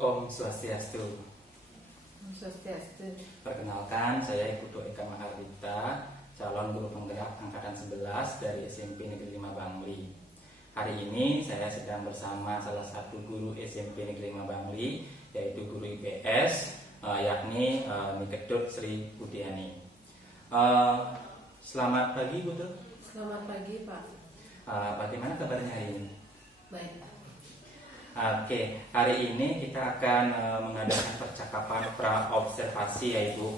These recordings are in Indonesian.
Om Swastiastu. Om Swastiastu. Perkenalkan, saya Ibu Eka Mahardita, calon guru penggerak angkatan 11 dari SMP Negeri 5 Bangli. Hari ini saya sedang bersama salah satu guru SMP Negeri 5 Bangli, yaitu guru IPS, yakni Mikedut Sri Budiani. Selamat pagi, Bu. Selamat pagi, Pak. Bagaimana kabarnya hari ini? Baik. Oke, hari ini kita akan mengadakan percakapan pra-observasi ya Ibu.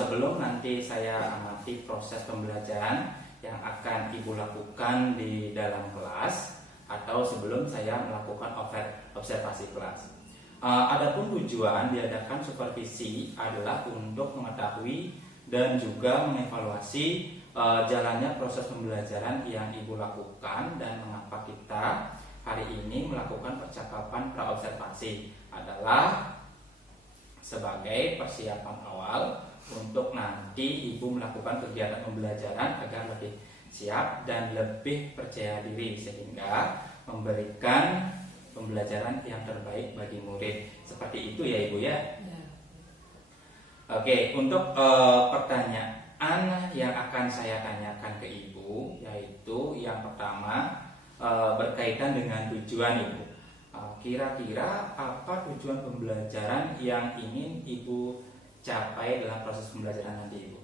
Sebelum nanti saya amati proses pembelajaran yang akan Ibu lakukan di dalam kelas, atau sebelum saya melakukan observasi kelas. Adapun tujuan diadakan supervisi adalah untuk mengetahui dan juga mengevaluasi jalannya proses pembelajaran yang Ibu lakukan dan mengapa kita hari ini melakukan percakapan pra-observasi adalah sebagai persiapan awal untuk nanti Ibu melakukan kegiatan pembelajaran agar lebih siap dan lebih percaya diri sehingga memberikan pembelajaran yang terbaik bagi murid. Seperti itu ya Ibu ya? Ya. Oke, untuk pertanyaan yang akan saya tanyakan ke Ibu, yaitu yang pertama berkaitan dengan tujuan Ibu. Kira-kira apa tujuan pembelajaran yang ingin Ibu capai dalam proses pembelajaran nanti Ibu?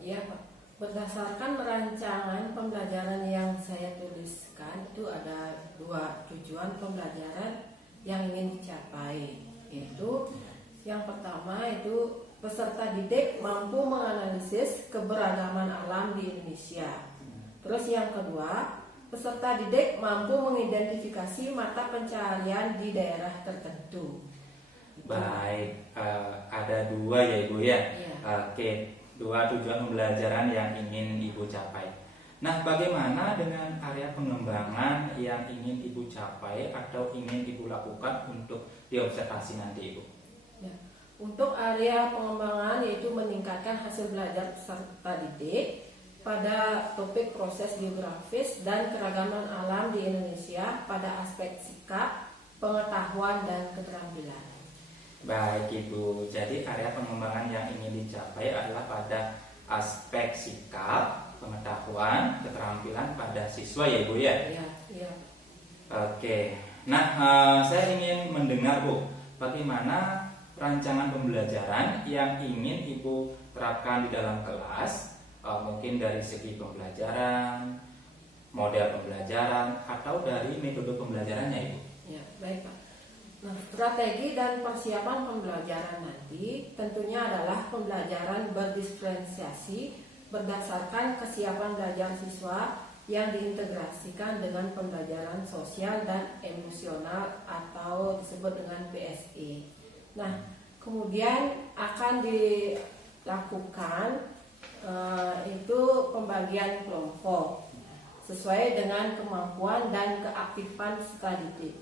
Iya, Pak. Berdasarkan rancangan pembelajaran yang saya tuliskan, itu ada 2 tujuan pembelajaran yang ingin dicapai. Yaitu yang pertama itu peserta didik mampu menganalisis keberagaman alam di Indonesia. Terus yang kedua, peserta didik mampu mengidentifikasi mata pencaharian di daerah tertentu. Baik, ada 2 ya Ibu ya? Iya. Oke, 2 tujuan pembelajaran yang ingin Ibu capai. Nah, bagaimana dengan area pengembangan yang ingin Ibu capai atau ingin Ibu lakukan untuk diobservasi nanti Ibu? Ya. Untuk area pengembangan yaitu meningkatkan hasil belajar peserta didik pada topik proses geografis dan keragaman alam di Indonesia pada aspek sikap, pengetahuan, dan keterampilan. Baik Ibu, jadi area pengembangan yang ingin dicapai adalah pada aspek sikap, pengetahuan, keterampilan pada siswa ya Ibu ya? Iya. Oke, nah saya ingin mendengar Bu, bagaimana rancangan pembelajaran yang ingin Ibu terapkan di dalam kelas, mungkin dari segi pembelajaran, model pembelajaran, atau dari metode pembelajarannya Ibu? Ya, baik Pak. Nah, strategi dan persiapan pembelajaran nanti tentunya adalah pembelajaran berdiferensiasi berdasarkan kesiapan belajar siswa yang diintegrasikan dengan pembelajaran sosial dan emosional atau disebut dengan PSE. Nah, kemudian akan dilakukan itu pembagian kelompok sesuai dengan kemampuan dan keaktifan peserta didik.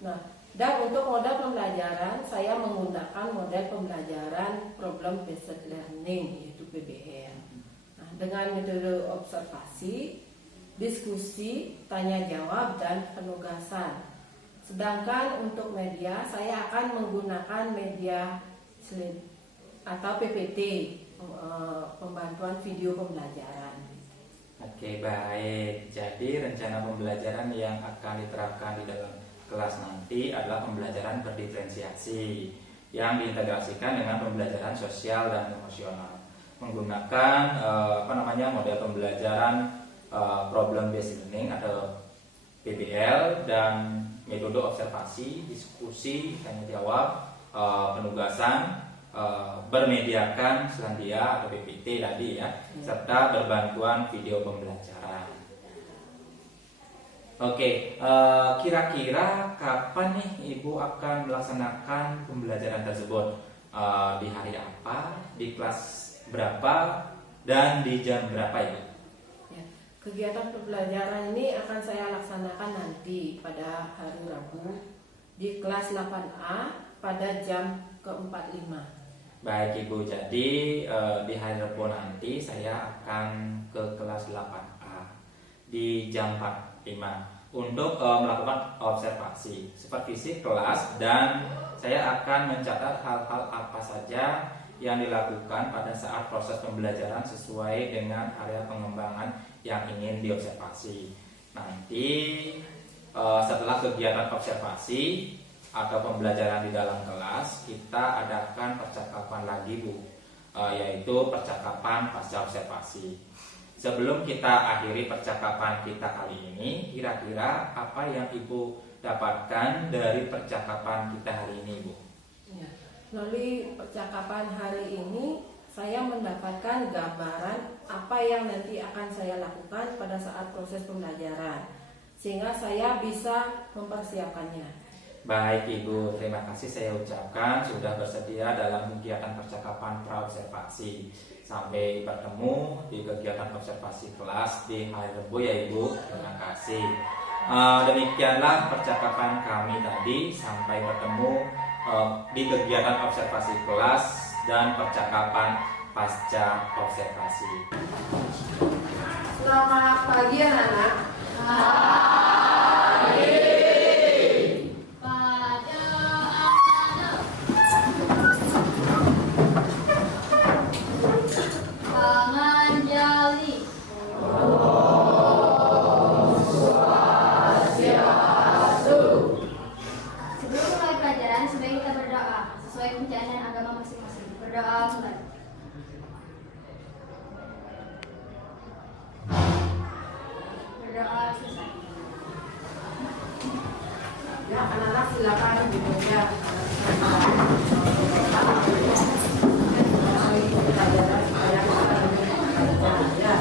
Nah, dan untuk model pembelajaran saya menggunakan model pembelajaran problem based learning yaitu PBL. Nah, dengan metode observasi, diskusi, tanya jawab, dan penugasan. Sedangkan untuk media saya akan menggunakan media slide atau PPT, pembantuan video pembelajaran. Oke, baik. Jadi rencana pembelajaran yang akan diterapkan di dalam kelas nanti adalah pembelajaran berdiferensiasi yang diintegrasikan dengan pembelajaran sosial dan emosional menggunakan model pembelajaran problem based learning atau PBL dan metode observasi, diskusi, tanya jawab, penugasan, bermediakan Selandia atau PPT tadi ya, serta berbantuan video pembelajaran. Oke, kira-kira kapan nih Ibu akan melaksanakan pembelajaran tersebut? Di hari apa, di kelas berapa, dan di jam berapa Ibu? Ya, kegiatan pembelajaran ini akan saya laksanakan nanti pada hari Rabu di kelas 8A pada jam ke-45. Baik Ibu, jadi di hari Rabu nanti saya akan ke kelas 8A di jam 45. untuk melakukan observasi, supervisi kelas, dan saya akan mencatat hal-hal apa saja yang dilakukan pada saat proses pembelajaran sesuai dengan area pengembangan yang ingin diobservasi. Nanti setelah kegiatan observasi atau pembelajaran di dalam kelas, kita adakan percakapan lagi, Bu, yaitu percakapan pasca observasi. Sebelum kita akhiri percakapan kita kali ini, kira-kira apa yang Ibu dapatkan dari percakapan kita hari ini, Bu? Ya. Melalui percakapan hari ini, saya mendapatkan gambaran apa yang nanti akan saya lakukan pada saat proses pembelajaran, sehingga saya bisa mempersiapkannya. Baik Ibu, terima kasih saya ucapkan sudah bersedia dalam kegiatan percakapan praobservasi. Sampai bertemu di kegiatan observasi kelas di hari Rabu ya Ibu. Terima kasih. Demikianlah percakapan kami tadi. Sampai bertemu di kegiatan observasi kelas dan percakapan pasca observasi. Selamat pagi anak-anak. Berdoa mulai. Berdoa selesai. Ya, anak-anak silakan dibaca. Ya.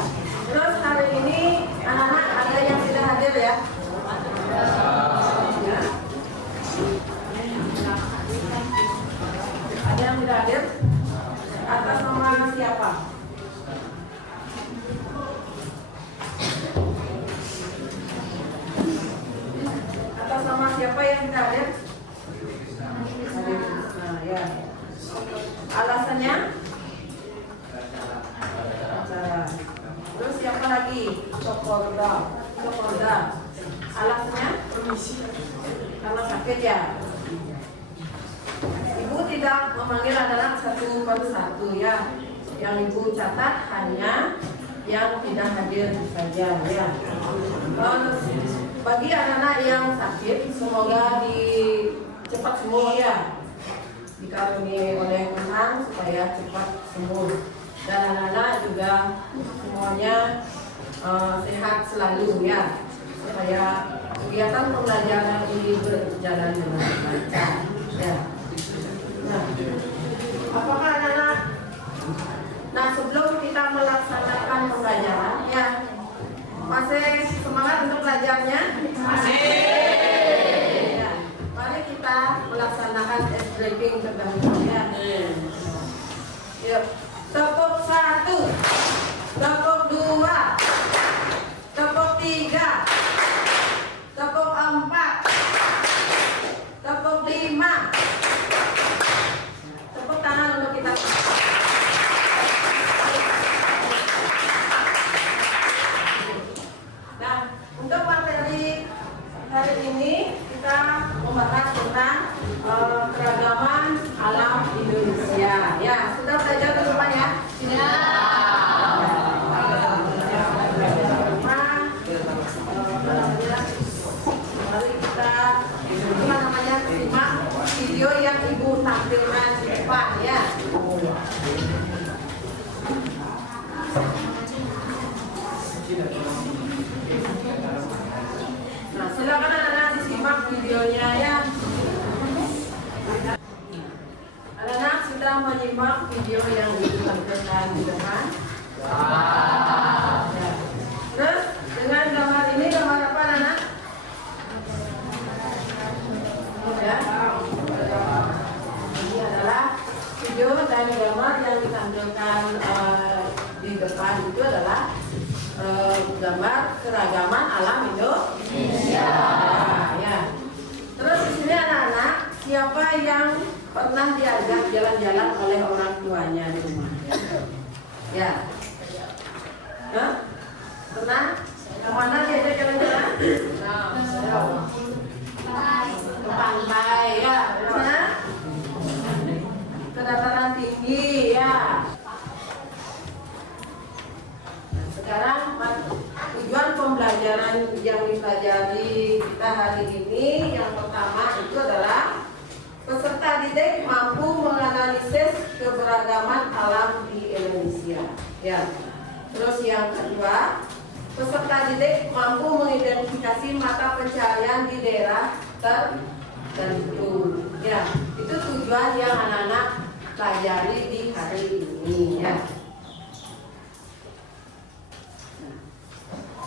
Terus hari ini anak-anak ada yang tidak hadir ya? Ya. Ada yang tidak hadir? Atas nama siapa? Atas nama siapa yang tidak hadir? Nah, ya. Alasannya? Acara. Terus siapa lagi? Cokorda. Alasannya? Karena sakit ya. Ibu tidak memanggil anak-anak satu persatu ya. Yang Ibu catat hanya yang tidak hadir saja ya. Bagi anak-anak yang sakit, semoga cepat sembuh ya. Dikaruniai oleh Tuhan supaya cepat sembuh. Dan anak-anak juga semuanya sehat selalu ya. Supaya kegiatan pembelajaran ini berjalan dengan lancar ya. Nah, apakah anak-anak? Nah, sebelum kita melaksanakan pembelajaran, ya, masih semangat untuk belajarnya? Masih. Ya, mari kita melaksanakan ice breaking terdahulu ya. Yuk, tepuk 1, tepuk 2, tepuk 3, tepuk 4, tepuk 5. Tepuk tangan untuk kita. Nah, untuk materi hari ini kita membahas tentang keragaman alam Indonesia. Ya, sudah belajar ke depan ya? Ya. Mari kita simak video yang Ibu tampilkan di depan ya. Nah, silakan anak-anak disimak videonya ya. Anak-anak sudah menyimak video yang Ibu tampilkan di depan. Ya. Terus dengan gambar ini, gambar apa anak-anak? Ya. Ini adalah video dan gambar yang ditampilkan di depan itu adalah gambar keragaman alam Indonesia. Ya. Terus di sini anak-anak, siapa yang pernah diajak jalan-jalan oleh orang tuanya di rumah? Ya. Hah? Pernah? Kemana diajak jalan-jalan? Ke pantai ya, mana? Ke dataran tinggi ya. Nah, sekarang tujuan pembelajaran yang dipelajari kita hari ini yang pertama itu adalah peserta didik mampu menganalisis keberagaman alam di Indonesia. Ya. Terus yang kedua, peserta didik mampu mengidentifikasi mata pencaharian di daerah tertentu. Ya, itu tujuan yang anak-anak pelajari di hari ini. Ya.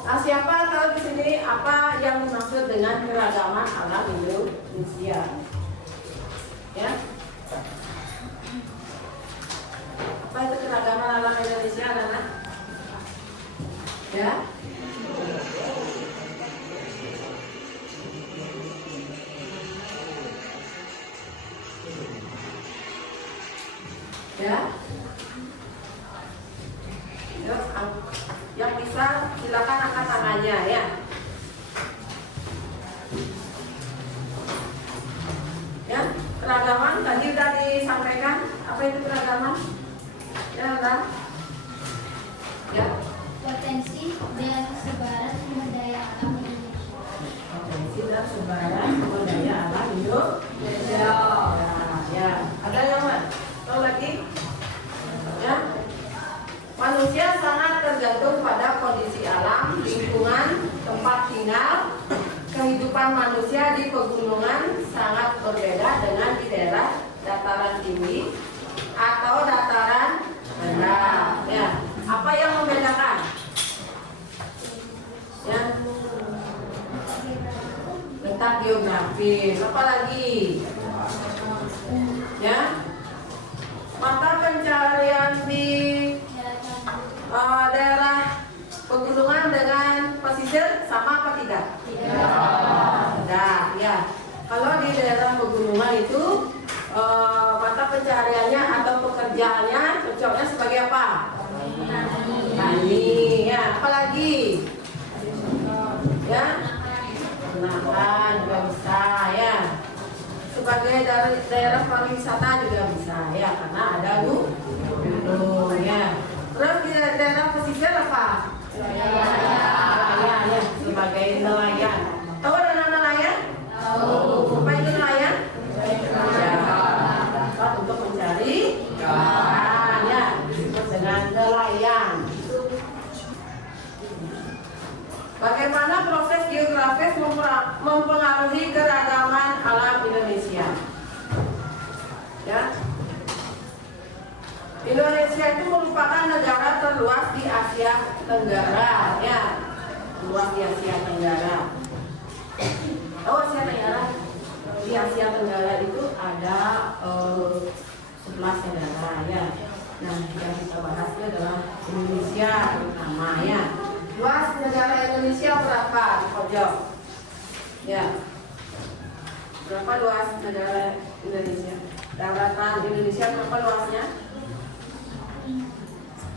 Nah, siapa tahu di sini apa yang dimaksud dengan keragaman alam Indonesia? Ya. Apa itu keragaman alam Indonesia, anak-anak? Ya. Ya. Yuk, yang bisa silakan angkat tangannya ya. Ya, keragaman tadi sudah disampaikan. Apa itu keragaman? Ya, kan? Ya. Potensi dan sebaran sumber daya alam Indonesia. Potensi dan sebaran sumber daya alam Indonesia. Ya. Ada yang mana? Tahu lagi? Ya. Manusia sangat tergantung pada kondisi alam, lingkungan, tempat tinggal. Kehidupan manusia di pegunungan sangat berbeda dengan di daerah dataran tinggi atau dataran rendah. Ya. Apa yang membedakan? Ya. Letak geografis. Apa lagi? Ya. Mata pencaharian di daerah pegunungan dengan pesisir sama apa tidak? Tidak. Ya. Kalau di daerah pegunungan itu mata pencahariannya atau pekerjaannya cocoknya sebagai apa? Tani. Ya. Apalagi? Ya. Peternakan juga bisa ya. Sebagai daerah pariwisata juga bisa ya, karena ada gunung ya. Terus di daerah pesisir apa? Nelayan ya, sebagai nelayan. Tahu ada nelayan? Tahu. Apa itu nelayan? Ya, untuk mencari ikan ya, disebut dengan nelayan. Bagaimana proses geografis mempengaruhi keragaman alam Indonesia? Ya. Indonesia itu merupakan negara terluas di Asia Tenggara, ya. Luas di Asia Tenggara. Oh, Asia Tenggara. Di Asia Tenggara itu ada 11 negara, ya. Nah, yang kita bahas itu adalah Indonesia terutama, ya. Luas negara Indonesia berapa di pojok? Ya. Berapa luas negara Indonesia? Daratan Indonesia berapa luasnya?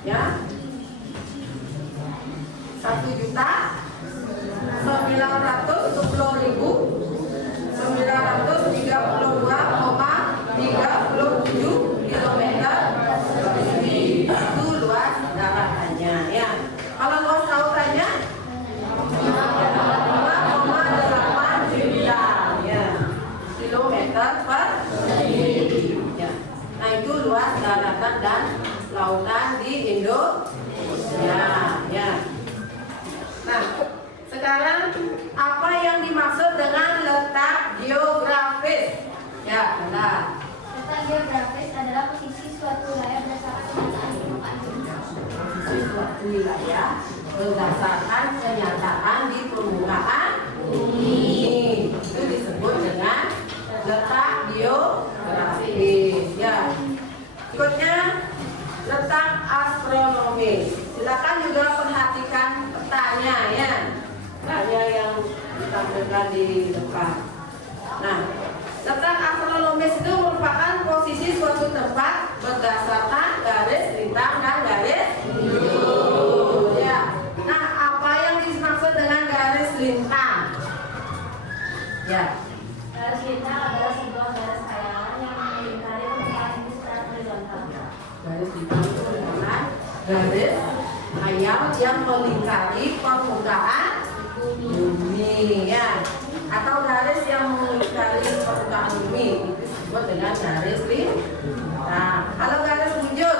Ya. 1.932,37 kilometer persegi. Itu luas daratannya ya. Kalau luas lautannya 5,8 juta ya kilometer persegi. Ya. Nah itu luas daratan dan lautan di Indonesia ya. Nah, sekarang apa yang dimaksud dengan letak geografis? Ya, benar. Letak geografis adalah posisi suatu wilayah berdasarkan kenyataan di permukaan. Posisi suatu wilayah berdasarkan kenyataan di permukaan bumi. Itu disebut dengan letak geografis. Ya. Berikutnya letak astronomis. Silakan juga perhatikan petanya ya. Petanya yang ditampilkan di depan. Nah, letak astronomis itu merupakan posisi suatu tempat berdasarkan garis lintang dan garis lurus. Ya. Nah, apa yang dimaksud dengan garis lintang? yang melingkari permukaan bumi ya, atau garis yang melingkari permukaan bumi itu disebut dengan garis lintang. Kalau garis bujur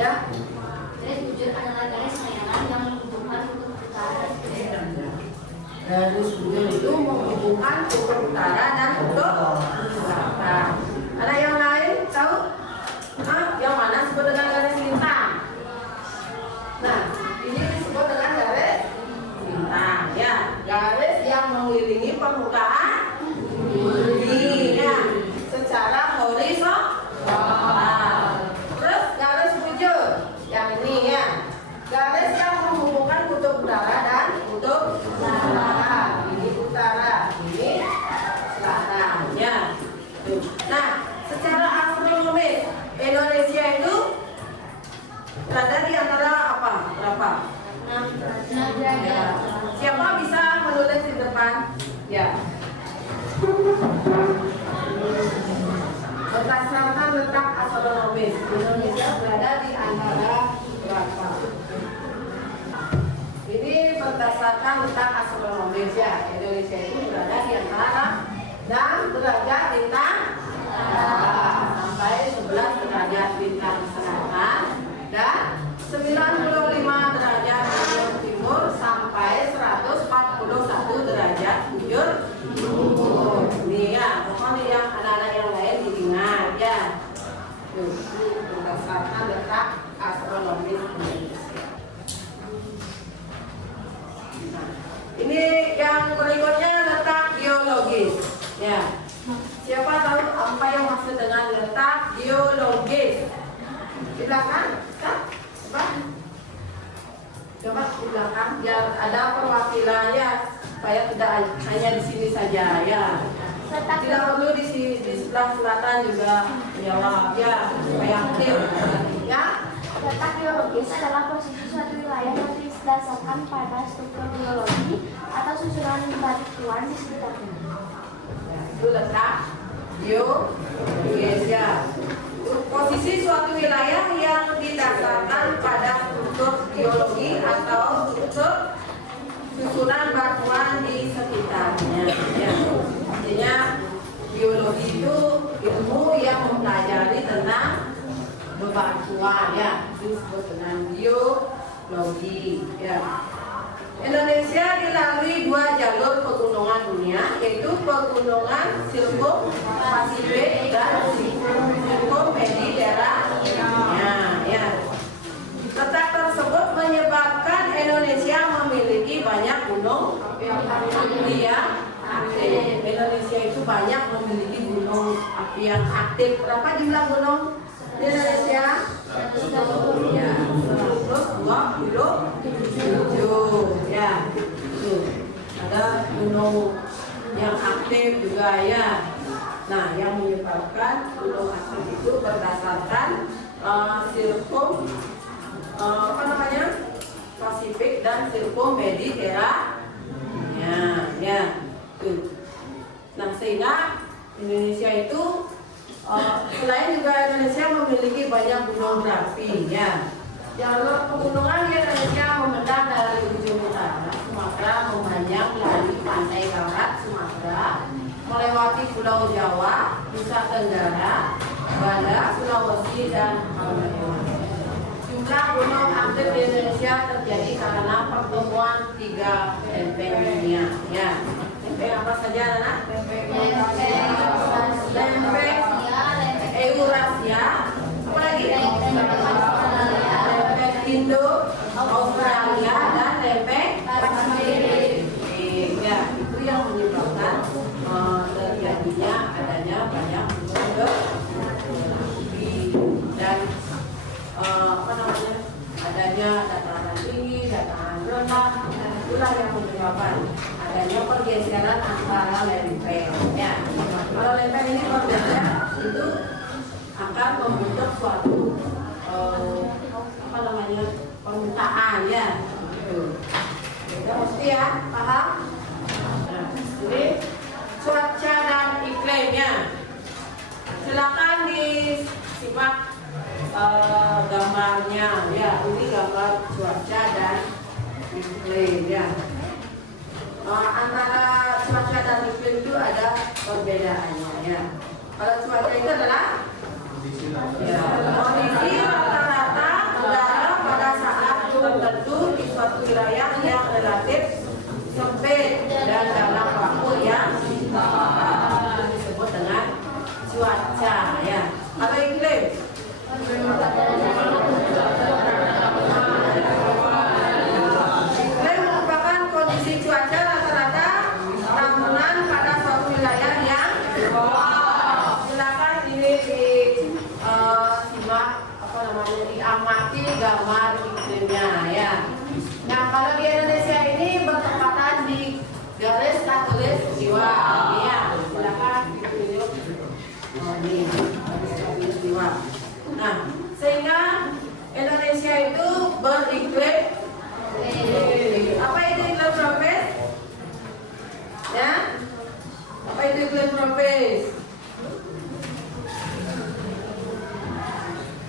ya, Garis bujur adalah garis layangan yang menghubungkan kutub utara. garis bujur itu menghubungkan kutub utara dan kutub selatan. Ada yang lain tahu? Yang mana disebut dengan garis lintang? Nah, ini disebut dengan garis lintang ya, garis yang mengelilingi permukaan bumi ya, secara horizontal. Terus garis bujur yang ini ya, garis yang menghubungkan kutub utara dan kutub selatan. Ini utara, ini selatan ya. Tuh. Nah, secara astronomis Indonesia itu berada di antara apa? Berapa? 6 derajat. Ya. Siapa bisa menulis di depan? Ya. Berdasarkan letak astronomis, Indonesia berada di antara berapa? Ini berdasarkan letak astronomis ya. Indonesia itu berada di antara 6 derajat lintang sampai 11 derajat lintang selatan dan 95 derajat bujur timur sampai 141 derajat bujur timur. Ini ya, pokoknya yang anak-anak yang lain diingat ya. Tuh, berdasarkan letak astronomis Indonesia. Nah, ini yang berikutnya letak geologis. Ya, siapa tahu apa yang maksud dengan letak geologis? Di belakang, kan? Coba di belakang biar ada perwakilannya supaya tidak hanya di sini saja ya. Tidak perlu di sebelah selatan juga jawab ya, supaya aktif ya. Letak geologis adalah posisi suatu wilayah yang didasarkan pada struktur geologi atau susunan batuan di sekitarnya. Itu letak geologis ya. Posisi suatu wilayah yang didasarkan pada struktur geologi atau struktur susunan batuan di sekitarnya. Ya. Artinya geologi itu ilmu yang mempelajari tentang bebatuan ya, itu disebut dengan geologi ya. Indonesia dilalui 2 jalur pegunungan dunia, yaitu pegunungan Sirkum Pasifik dan Sirkum Mediterania ya. Letak tersebut menyebabkan Indonesia memiliki banyak gunung api yang aktif. Indonesia itu banyak memiliki gunung api yang aktif. Berapa jumlah gunung di Indonesia? Ya, 127 ya. Tuh, ada gunung yang aktif juga ya. Nah, yang menyebabkan gunung aktif itu berdasarkan sirkum Pasifik dan sirkum Mediterania ya. Tuh. Nah, sehingga Indonesia itu selain juga Indonesia memiliki banyak gunung berapi ya. Jalur pegunungan di Indonesia membentang dari ujung utara Sumatera memanjang dari pantai barat Sumatera melewati Pulau Jawa, Nusa Tenggara, Banda, Sulawesi dan Borneo. Jumlah gunung aktif di Indonesia terjadi karena pertemuan 3 lempeng dunia ya. Lempeng apa saja anak? Lempeng Eurasia, apa lagi? Lempeng Indo, Australia dan lempeng Pasifik. Ya, itu yang menyebabkan terjadinya adanya banyak gunung dan adanya dataran tinggi, dataran rendah, itulah yang menyebabkan adanya pergeseran antara lempeng. Ya, kalau lempeng ini bergeser itu akan membentuk suatu permukaan ya. Kita mesti ya paham. Nah, jadi cuaca dan iklimnya. Silakan disimak gambarnya ya, ini gambar cuaca dan iklim ya. Antara cuaca dan iklim itu ada perbedaannya ya. Kalau cuaca itu adalah ya, kondisi rata-rata udara pada saat tertentu di suatu wilayah yang relatif sempit dan dalam waktu yang disebut dengan cuaca ya. Kalau iklim merupakan kondisi cuaca rata-rata tahunan pada suatu wilayah yang silakan ini simak diamati gambar iklimnya ya. Nah, kalau di Indonesia ini bertempatan di garis khatulistiwa ya, silakan ditunjuk ini garis khatulistiwa. Nah, sehingga Indonesia itu beriklim apa itu iklim tropis? Ya, apa itu iklim tropis?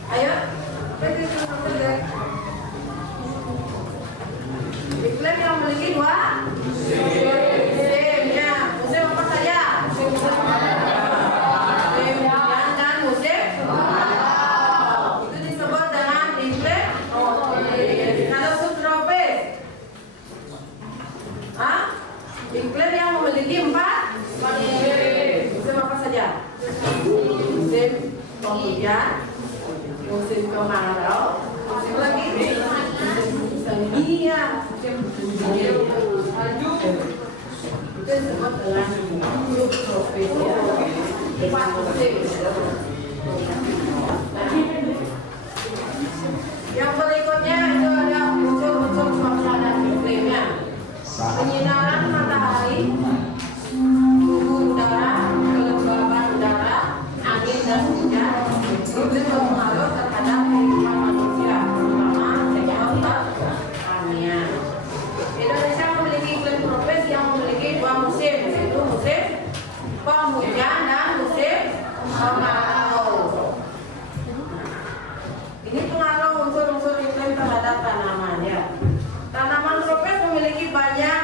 Ayo, apa itu iklim tropis? Iklim yang memiliki dua musim ya. Musim apa saja? Musim hujan dan musim itu disebut dengan iklim tropis. Kalau subtropis, iklim yang memiliki empat musim apa saja? Musim penghujan, musim kemarau, musim lagi semi ya, musim dingin. Itu disebut dengan subtropis ya. Empat musim. Nah, yang berikutnya itu ada unsur-unsur cuaca dan iklimnya. Penyinaran matahari, suhu udara, kelembaban udara, angin dan hujan itu berpengaruh terhadap kehidupan manusia, terutama sektor pertanian. Indonesia memiliki iklim tropis yang memiliki dua musim, yaitu musim penghujan dan musim kemarau. Ini pengaruh unsur-unsur iklim terhadap tanaman ya. Tanaman tropis memiliki banyak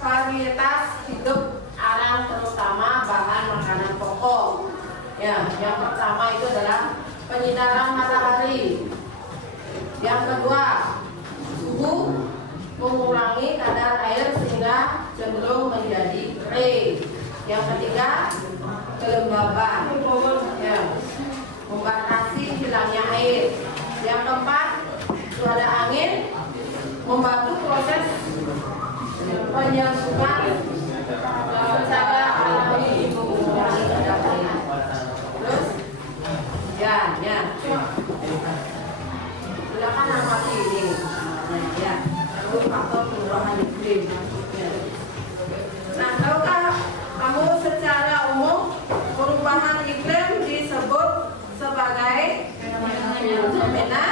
varietas hidup alam, terutama bahan makanan pokok. Ya, yang pertama itu adalah penyinaran matahari. Yang kedua, suhu mengurangi kadar air sehingga cenderung menjadi kering. Yang ketiga, kelembaban. Ya, membatasi hilangnya air. Yang keempat, cuaca angin membantu proses penyembuhan secara alami mengurangi kadar air. Terus, ya, silakan amati ini, ya, lalu faktor perubahan iklim. Ya. Nah, tahukah kamu secara umum perubahan iklim disebut sebagai fenomena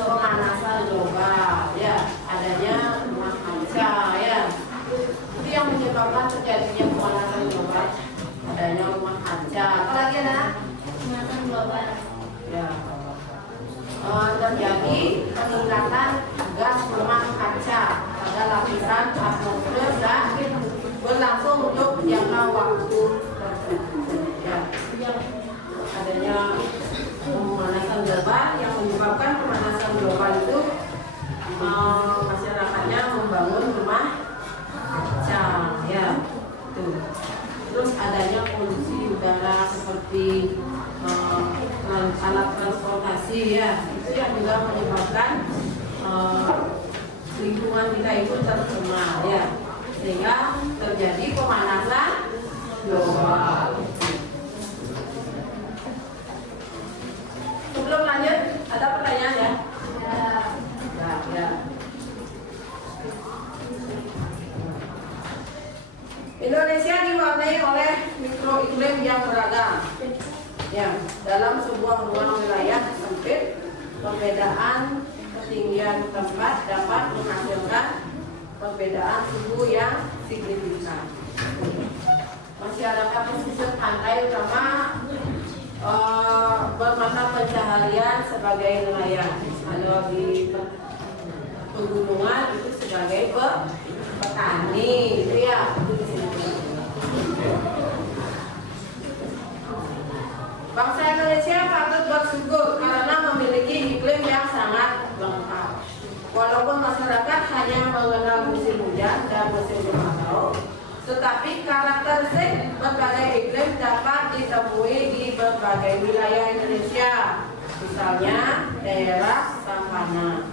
pemanasan global, ya, adanya rumah kaca, ya, itu yang menyebabkan terjadinya pemanasan global, adanya rumah kaca. Apalagi ada pemanasan global, ya, terjadi peningkatan gas rumah kaca pada lapisan atmosfer dan berlangsung untuk jangka waktu tertentu, ya. Adanya pemanasan global yang menyebabkan pemanasan global itu masyarakatnya membangun rumah kaca, ya, itu. Terus adanya polusi udara seperti alat transportasi, ya, itu yang juga menyebabkan lingkungan kita itu tercemar, ya, sehingga terjadi pemanasan global. Sebelum lanjut, ada pertanyaan ya? Ya. Indonesia diwarnai oleh mikroiklim yang beragam. Ya, dalam sebuah ruang wilayah sempit, perbedaan ketinggian tempat dapat menghasilkan perbedaan suhu yang signifikan. Masyarakat pesisir pantai utama bermata pencaharian kalian sebagai nelayan. Kalau di pegunungan itu sebagai petani, gitu ya. Bangsa Indonesia patut bersyukur karena memiliki iklim yang sangat lengkap. Walaupun masyarakat hanya mengenal musim hujan dan musim kemarau, tetapi karakteristik berbagai iklim dapat ditemui di berbagai wilayah Indonesia. Misalnya daerah savana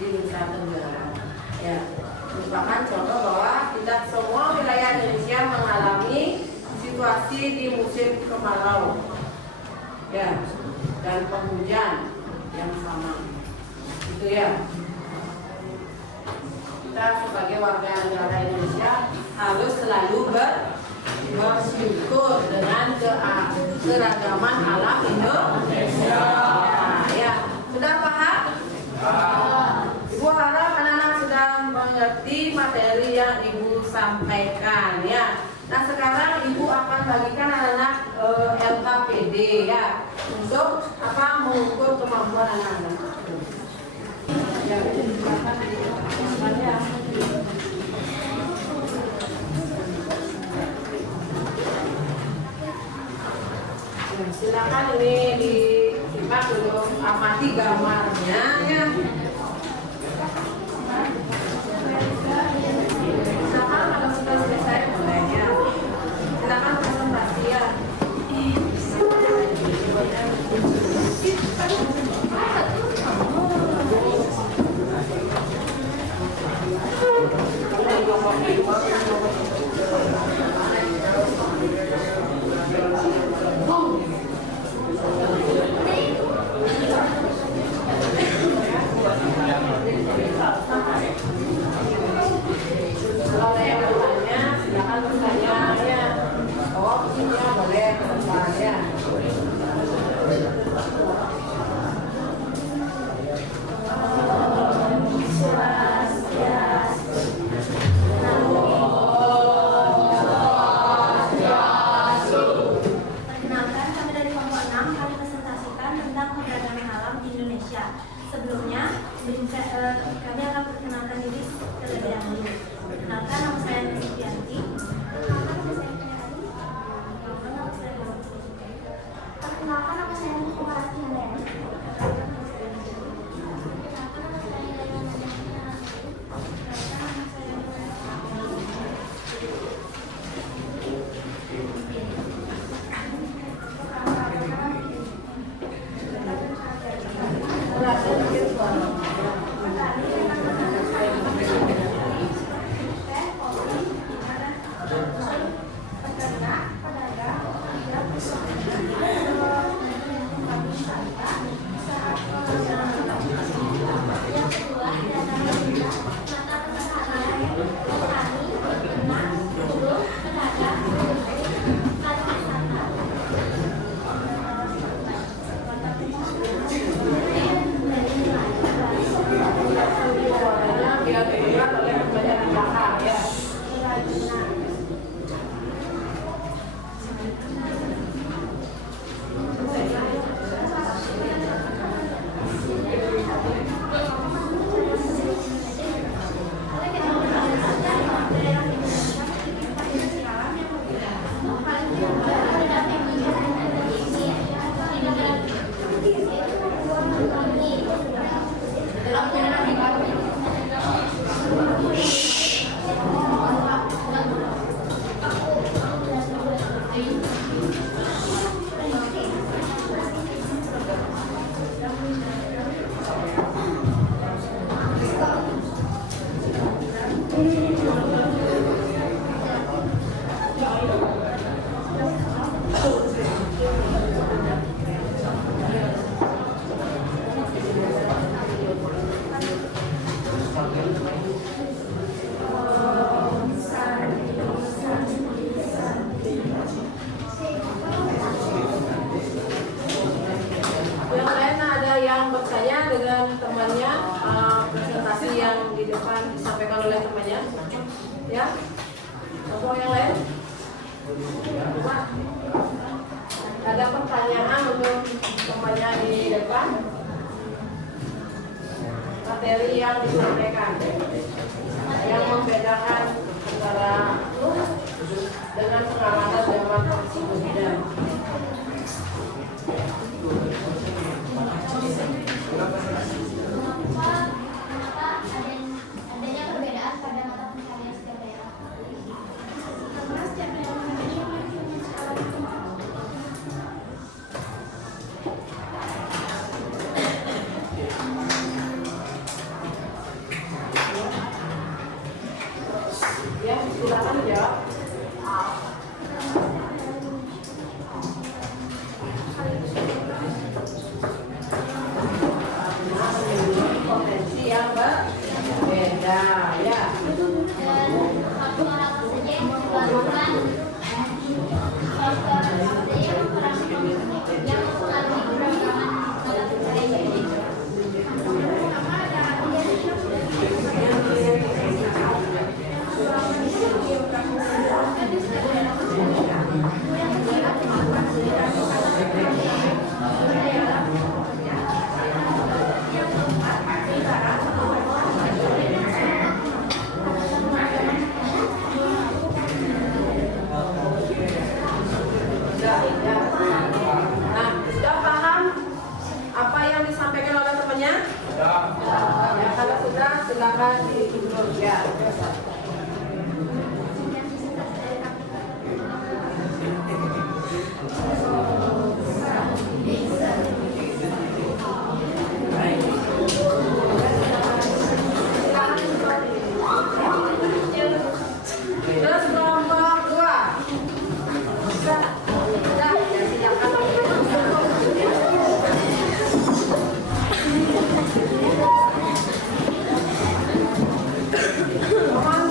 di Nusa Tenggara. Ya, merupakan contoh bahwa tidak semua wilayah Indonesia mengalami situasi di musim kemarau, ya, dan penghujan yang sama. Itu ya. Kita sebagai warga negara Indonesia harus selalu bersyukur dengan keragaman alam Indonesia. Ya, sudah paham? Ibu harap anak-anak sudah mengerti materi yang Ibu sampaikan ya. Nah sekarang Ibu akan bagikan anak-anak LKPD ya untuk mengukur kemampuan anak-anak. Ya, silakan ini disimak untuk amati gambarnya ya. Silakan kalau sudah selesai boleh ya. Silakan presentasi ya. Kalau ada yang bertanya, silakan bertanya ya. Oh, ya boleh bertanya. Perkenalkan, kami dari kelompok 6 kami presentasikan tentang keberagaman alam di Indonesia. Sebelumnya, kami akan perkenalkan diri terlebih dahulu. Perkenalkan, nama saya Nesi Fianti. Perkenalkan, nama saya Kumarati Handayani. Ya, mau yang lain? Ada pertanyaan untuk temannya di depan? kan materi yang disampaikan yang membedakan antara dengan pengamatan zaman modern. Adanya perbedaan pada mata pencarian setiap daerah. Karena setiap daerah Indonesia memiliki skala masing-masing. Ya, silakan jawab. Potensi yang berbeda, ya. Dan faktor apa saja yang menyebabkan faktor apa saja yang mempengaruhi keberagaman mata pencarian ini. Nah, sudah paham apa yang disampaikan oleh temannya? Ya, kalau sudah silakan diundur ya. Terus kelompok 2. Sudah, ya silakan. Mohon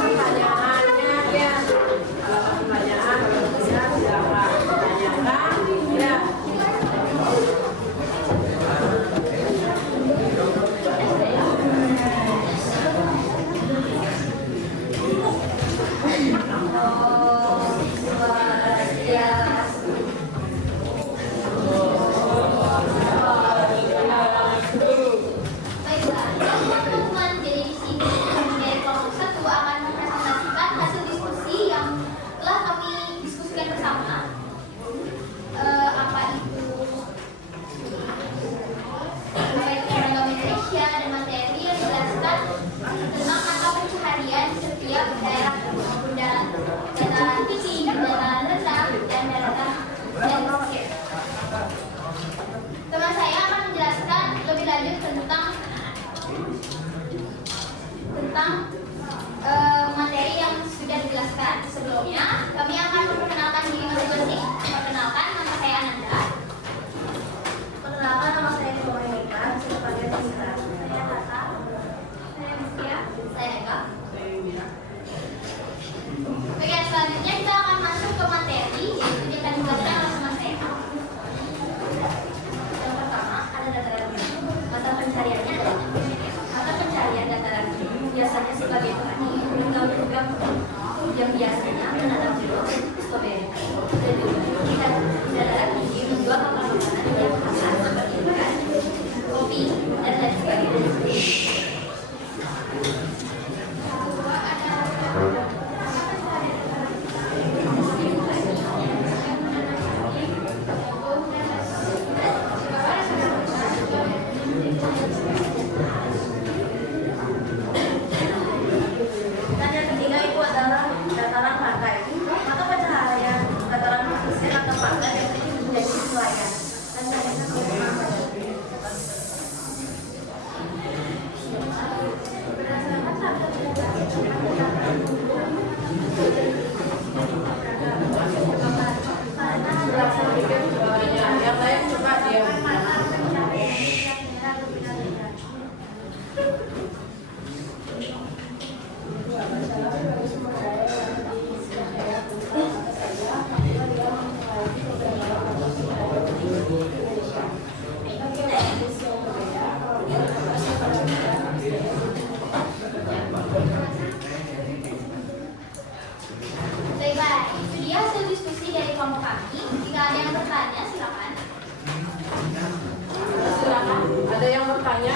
bertanya?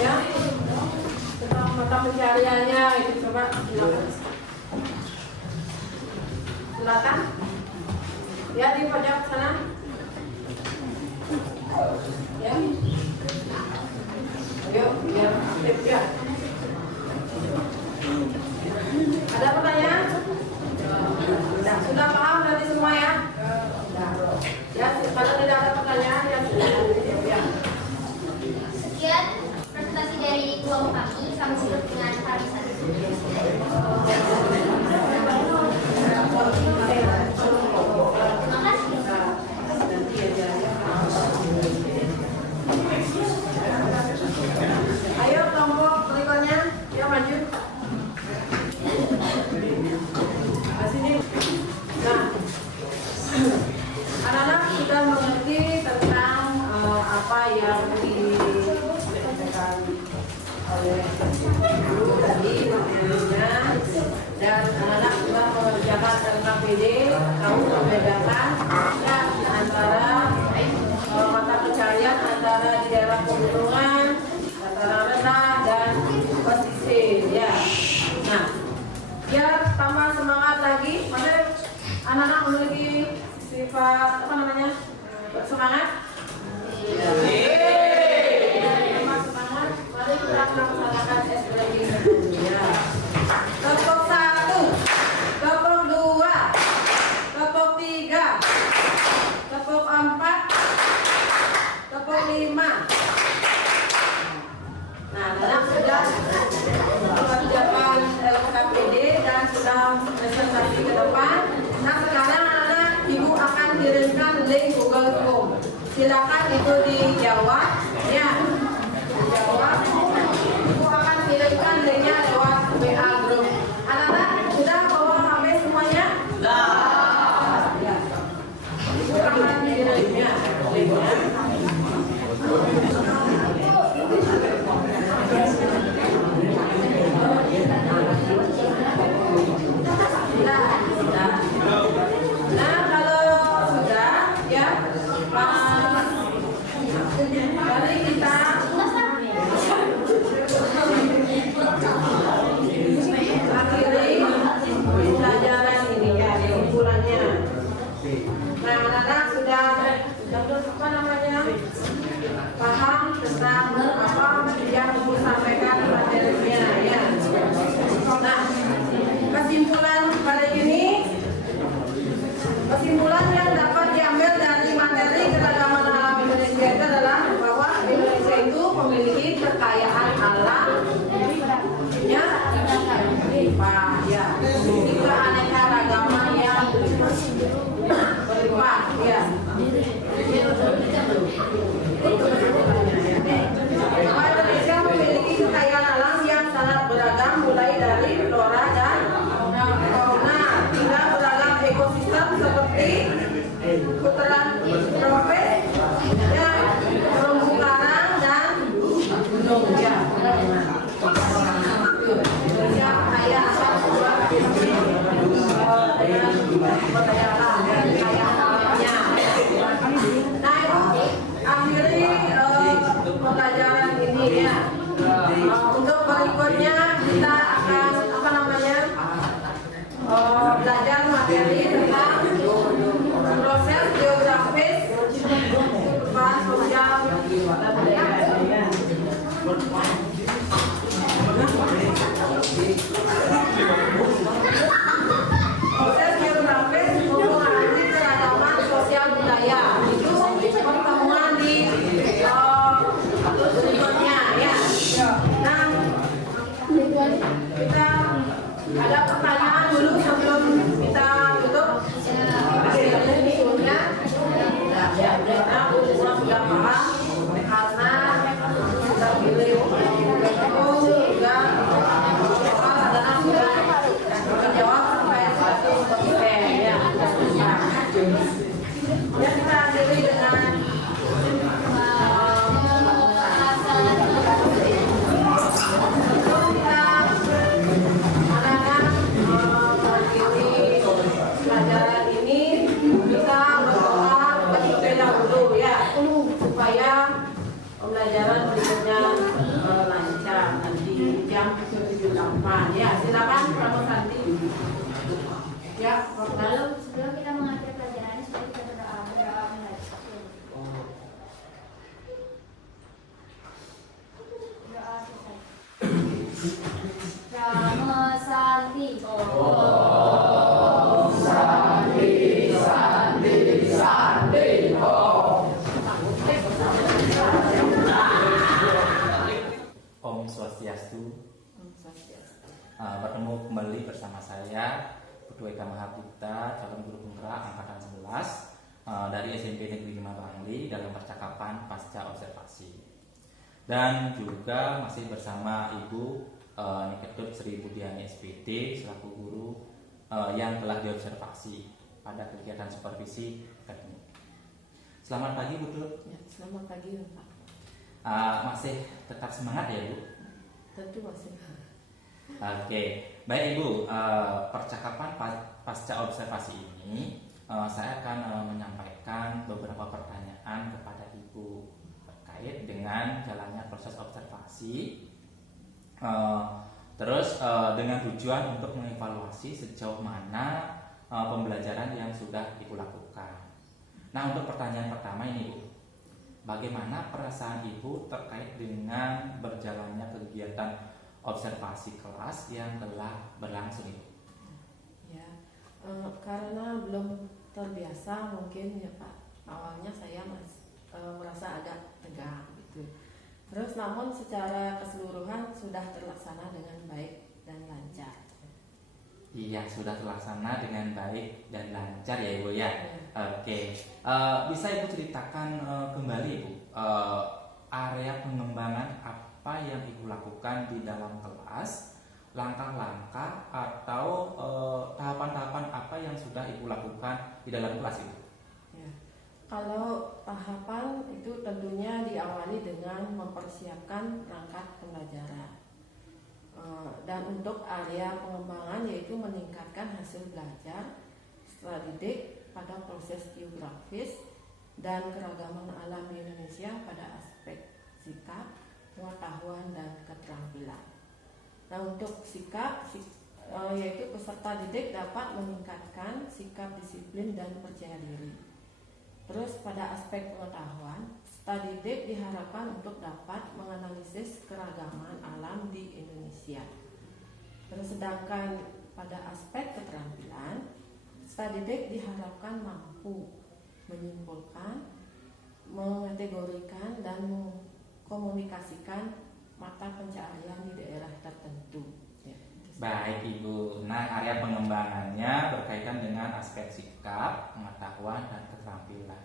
Ya, tentang mata pencariannya itu coba silakan. Silakan. Ya di pojok sana. Ya. Ayo, biar aktif ya. Ada pertanyaan? Sudah paham berarti semua ya? Ya, kalau tidak ada pertanyaan ya sudah. Ya. Sekian presentasi dari kelompok kami. Kami tutup dengan parisan. Terima kasih. Ayo kelompok berikutnya, ya maju. Sini. Nah, anak-anak sudah mengerti tentang apa yang disampaikan oleh guru tadi materinya, dan anak-anak sudah mengerjakan LKPD, tahu membedakan ya, antara mata pencarian antara di daerah pegunungan, dataran rendah dan pesisir ya. Nah, biar tambah semangat lagi, maksudnya anak-anak memiliki sifat apa namanya semangat. Tambah semangat, mari kita laksanakan SPG ya. Kelompok 1, kelompok 2, kelompok 3, kelompok 4, kelompok 5. Nah, anak sudah mengerjakan LKPD dan sudah presentasi ke depan. Nah, sekarang anak ibu akan kirimkan link Google Form. Silakan itu dijawab ya. Dijawab. Ibu akan kirimkan linknya lewat WA group. Anak-anak sudah bawa HP semuanya? Sudah. Ya. Ibu akan kirimnya linknya. Nah, kalau sudah ya, mari kita akhiri pelajaran ini ya, kesimpulannya. Nah, anak-anak sudah apa namanya paham tentang apa yang disampaikan materinya ya. Nah, kesimpulan pada ini, kesimpulan yang dapat diambil dari materi keragaman alam Indonesia itu adalah bahwa Indonesia itu memiliki kekayaan alam ya, berlimpah ya, memiliki keanekaragaman yang berlimpah ya. Bahwa Indonesia memiliki kekayaan alam yang sangat beragam, mulai dari flora dan fauna hingga beragam ekosistem seperti putaran tropis, ya, terumbu karang dan gunung ya. Indonesia kaya akan daya alam, kaya alamnya. Nah, akhiri pelajaran ini ya. Untuk berikutnya kita akan apa namanya belajar materi tentang proses geografis SMP Negeri 5 Bangli dalam percakapan pasca observasi. Dan juga masih bersama Ibu Niketut Sri Budiani SPD selaku guru yang telah diobservasi pada kegiatan supervisi teknik. Selamat pagi Bu Tut. Ya, selamat pagi Pak. Masih tetap semangat ya Bu? Tentu masih. Oke, baik Ibu. Percakapan pasca observasi ini saya akan menyampaikan beberapa pertanyaan kepada Ibu terkait dengan jalannya proses observasi. Terus dengan tujuan untuk mengevaluasi sejauh mana pembelajaran yang sudah Ibu lakukan. Nah, untuk pertanyaan pertama ini Bu, bagaimana perasaan Ibu terkait dengan berjalannya kegiatan observasi kelas yang telah berlangsung Ibu? Ya, karena belum terbiasa mungkin ya Pak. Awalnya saya merasa agak tegang gitu. Terus namun secara keseluruhan sudah terlaksana dengan baik dan lancar. Iya, sudah terlaksana dengan baik dan lancar ya Ibu ya. Oke, bisa Ibu ceritakan kembali Ibu area pengembangan apa yang Ibu lakukan di dalam kelas, langkah-langkah atau tahapan-tahapan apa yang sudah Ibu lakukan di dalam kelas Ibu? Ya. Kalau tahapan itu tentunya diawali dengan mempersiapkan perangkat pembelajaran. Dan untuk area pengembangan yaitu meningkatkan hasil belajar setelah didik pada proses geografis dan keragaman alam di Indonesia pada aspek sikap, pengetahuan dan keterampilan. Nah, untuk sikap yaitu peserta didik dapat meningkatkan sikap disiplin dan percaya diri. Terus pada aspek pengetahuan, peserta didik diharapkan untuk dapat menganalisis keragaman alam di Indonesia. Terus sedangkan pada aspek keterampilan, peserta didik diharapkan mampu menyimpulkan, mengategorikan dan mengkomunikasikan mata pencaharian di daerah tertentu. Ya. Baik Ibu. Nah, area pengembangannya berkaitan dengan aspek sikap, pengetahuan dan keterampilan.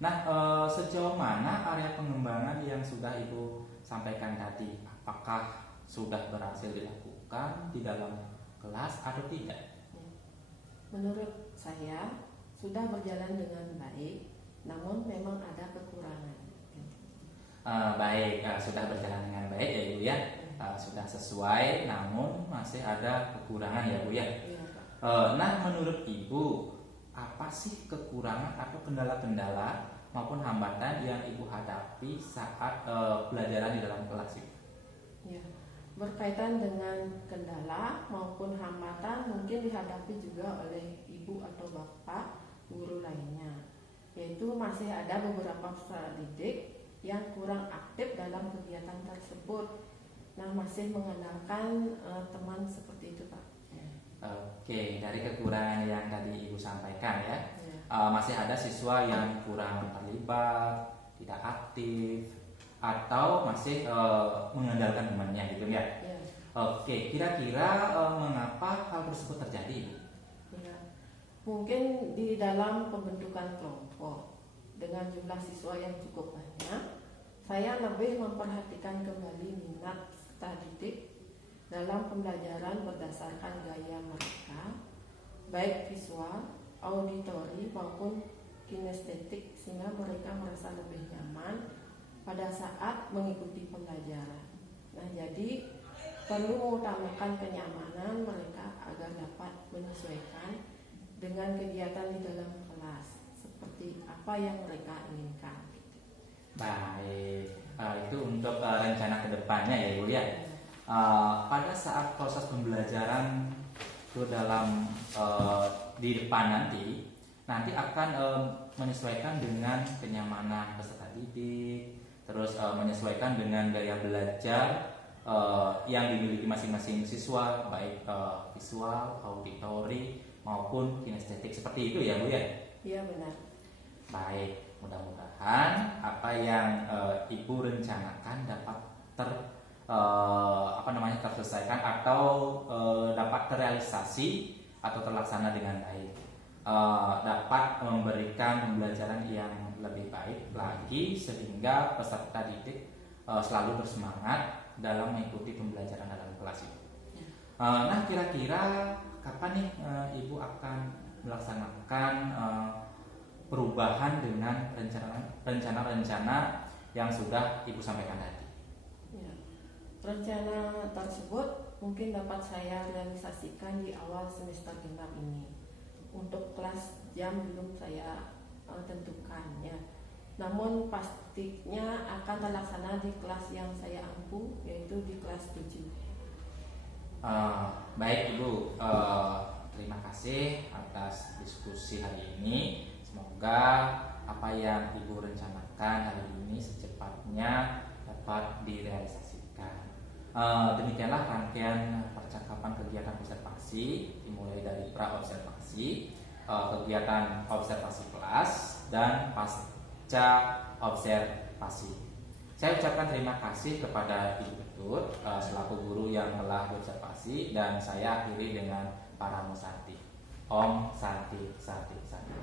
Nah, sejauh mana area pengembangan yang sudah Ibu sampaikan tadi? Apakah sudah berhasil dilakukan di dalam kelas atau tidak? Menurut saya sudah berjalan dengan baik, namun memang ada kekurangan. Baik, sudah berjalan dengan baik ya Ibu ya. Sudah sesuai, namun masih ada kekurangan ya Bu ya. Iya, Pak. Nah, menurut Ibu, apa sih kekurangan atau kendala-kendala maupun hambatan yang Ibu hadapi saat pelajaran di dalam kelas Ibu? Ya, berkaitan dengan kendala maupun hambatan mungkin dihadapi juga oleh ibu atau bapak guru lainnya, yaitu masih ada beberapa peserta didik yang kurang aktif dalam kegiatan tersebut. Nah, masih mengandalkan teman seperti itu Pak. Oke, dari kekurangan yang tadi Ibu sampaikan ya, Ya. Masih ada siswa yang kurang terlibat, tidak aktif, atau masih mengandalkan temannya gitu ya. Ya. Oke, kira-kira mengapa hal tersebut terjadi? Ya. Mungkin di dalam pembentukan kelompok dengan jumlah siswa yang cukup banyak, saya lebih memperhatikan kembali minat peserta didik dalam pembelajaran berdasarkan gaya mereka, baik visual, auditori maupun kinestetik, sehingga mereka merasa lebih nyaman pada saat mengikuti pembelajaran. Nah, jadi perlu mengutamakan kenyamanan mereka agar dapat menyesuaikan dengan kegiatan di dalam kelas seperti apa yang mereka inginkan. Baik, itu untuk rencana kedepannya ya Ibu ya. Pada saat proses pembelajaran itu dalam di depan nanti akan menyesuaikan dengan kenyamanan peserta didik, terus menyesuaikan dengan gaya belajar yang dimiliki masing-masing siswa, baik visual, auditori maupun kinestetik, seperti itu ya Bu ya. Iya, benar. Baik, mudah-mudahan apa yang Ibu rencanakan dapat terselesaikan atau dapat terrealisasi atau terlaksana dengan baik. dapat memberikan pembelajaran yang lebih baik lagi sehingga peserta didik selalu bersemangat dalam mengikuti pembelajaran dalam kelas itu. Nah, kira-kira kapan nih Ibu akan melaksanakan perubahan dengan rencana-rencana yang sudah Ibu sampaikan tadi? Ya, rencana tersebut mungkin dapat saya realisasikan di awal semester genap ini. Untuk kelas jam belum saya tentukan ya. Namun pastinya akan terlaksana di kelas yang saya ampu, yaitu di kelas 7. Baik Ibu, terima kasih atas diskusi hari ini. Semoga apa yang Ibu rencanakan hari ini secepatnya dapat direalisasikan. Demikianlah rangkaian percakapan kegiatan observasi, dimulai dari pra-observasi, kegiatan observasi kelas, dan pasca observasi. Saya ucapkan terima kasih kepada Ibu Ketut selaku guru yang telah berobservasi, dan saya akhiri dengan para musanti. Om Santi Santi Santi.